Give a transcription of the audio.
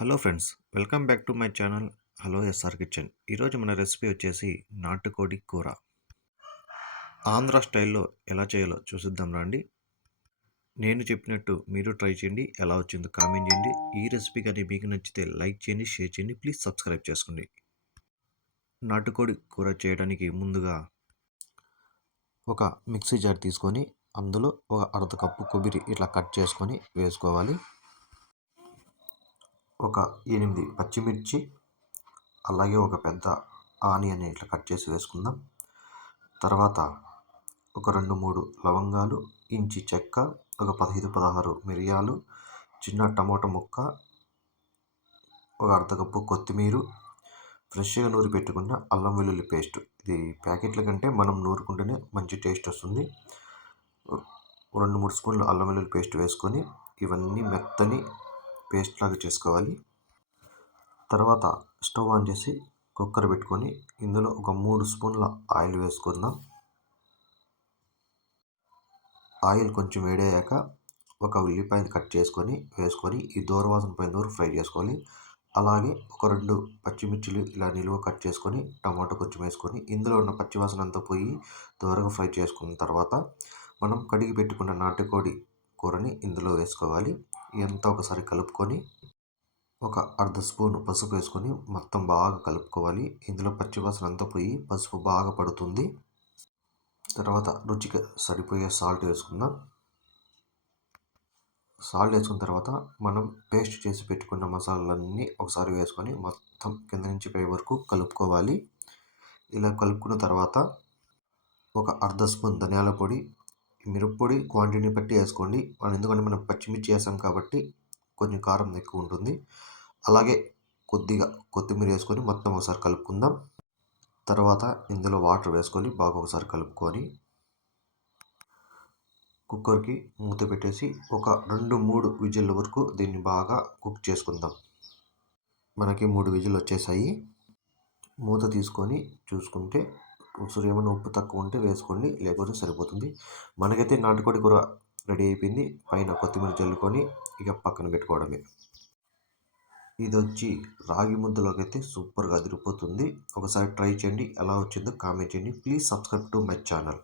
Hello friends, welcome back to my channel. Hello SR kitchen. ఈరోజు మన recipe వచ్చేసి నాటుకోడి కూర. ఆంధ్ర స్టైల్లో ఎలా చేయాలో చూసిద్దాం రండి. నేను చెప్పినట్టు మీరు ట్రై చేయండి. ఎలా వచ్చిందో కామెంట్ చేయండి. ఈ రెసిపీ కానీ మీకు నచ్చితే లైక్ చేయండి, షేర్ చేయండి, ప్లీజ్ సబ్స్క్రైబ్ చేసుకోండి. నాటుకోడి కూర చేయడానికి ముందుగా ఒక మిక్సీ జార్ తీసుకొని అందులో ఒక అర్ధ కప్పు కొబ్బరి ఇట్లా కట్ చేసుకొని వేసుకోవాలి. ఒక 8 పచ్చిమిర్చి, అలాగే ఒక పెద్ద ఆనియన్ ఇట్లా కట్ చేసి వేసుకుందాం. తర్వాత ఒక 2-3 లవంగాలు, ఇంచి చెక్క, ఒక 15-16 మిరియాలు, చిన్న టమోటా ముక్క, ఒక అర్ధ కప్పు కొత్తిమీర, ఫ్రెష్గా నూరి పెట్టుకున్న అల్లం వెల్లుల్లి పేస్ట్. ఇది ప్యాకెట్ల కంటే మనం నూరుకుంటేనే మంచి టేస్ట్ వస్తుంది. 2-3 స్పూన్లు అల్లం వెల్లుల్లి పేస్ట్ వేసుకొని ఇవన్నీ మెత్తని పేస్ట్ లాగా చేసుకోవాలి. తర్వాత స్టవ్ ఆన్ చేసి కుక్కర్ పెట్టుకొని ఇందులో ఒక 3 స్పూన్ల ఆయిల్ వేసుకుందాం. ఆయిల్ కొంచెం వేడయ్యాక ఒక ఉల్లిపాయని కట్ చేసుకొని వేసుకొని ఈ దూరవాసన పోయిన వరకు ఫ్రై చేసుకోవాలి. అలాగే ఒక 2 పచ్చిమిర్చిలు ఇలా నిలువ కట్ చేసుకొని టమాటో కొంచెం వేసుకొని ఇందులో ఉన్న పచ్చివాసన అంతా పోయి దూరగా ఫ్రై చేసుకున్న తర్వాత మనం కడిగి పెట్టుకున్న నాటుకోడి కూరని ఇందులో వేసుకోవాలి. ఇదంతా ఒకసారి కలుపుకొని ఒక అర్ధ స్పూన్ పసుపు వేసుకొని మొత్తం బాగా కలుపుకోవాలి. ఇందులో పచ్చివాసన అంతా పోయి పసుపు బాగా పడుతుంది. తర్వాత రుచికి సరిపోయే సాల్ట్ వేసుకుందాం. సాల్ట్ వేసుకున్న తర్వాత మనం పేస్ట్ చేసి పెట్టుకున్న మసాలాలన్నీ ఒకసారి వేసుకొని మొత్తం కింద నుంచి పై వరకు కలుపుకోవాలి. ఇలా కలుపుకున్న తర్వాత ఒక అర్ధ స్పూన్ ధనియాల పొడి, మిరప్పొడి క్వాంటిటీని బట్టి వేసుకోండి. ఎందుకంటే మనం పచ్చిమిర్చి వేసాం కాబట్టి కొంచెం కారం ఎక్కువ ఉంటుంది. అలాగే కొద్దిగా కొత్తిమీర వేసుకొని మొత్తం ఒకసారి కలుపుకుందాం. తర్వాత ఇందులో వాటర్ వేసుకొని బాగా ఒకసారి కలుపుకొని కుక్కర్కి మూత పెట్టేసి ఒక 2-3 విజిల్ల వరకు దీన్ని బాగా కుక్ చేసుకుందాం. మనకి 3 విజిల్ వచ్చేసాయి. మూత తీసుకొని చూసుకుంటే ఏమైనా ఉప్పు తక్కువ ఉంటే వేసుకోండి, లేకపోతే సరిపోతుంది. మనకైతే నాటుకోడి కూర రెడీ అయిపోయింది. పైన కొత్తిమీర చల్లుకొని ఇక పక్కన పెట్టుకోవడమే. ఇది వచ్చి రాగి ముద్దలోకి అయితే సూపర్గా అదిరిపోతుంది. ఒకసారి ట్రై చేయండి. ఎలా వచ్చిందో కామెంట్ చేయండి. Please subscribe to my channel.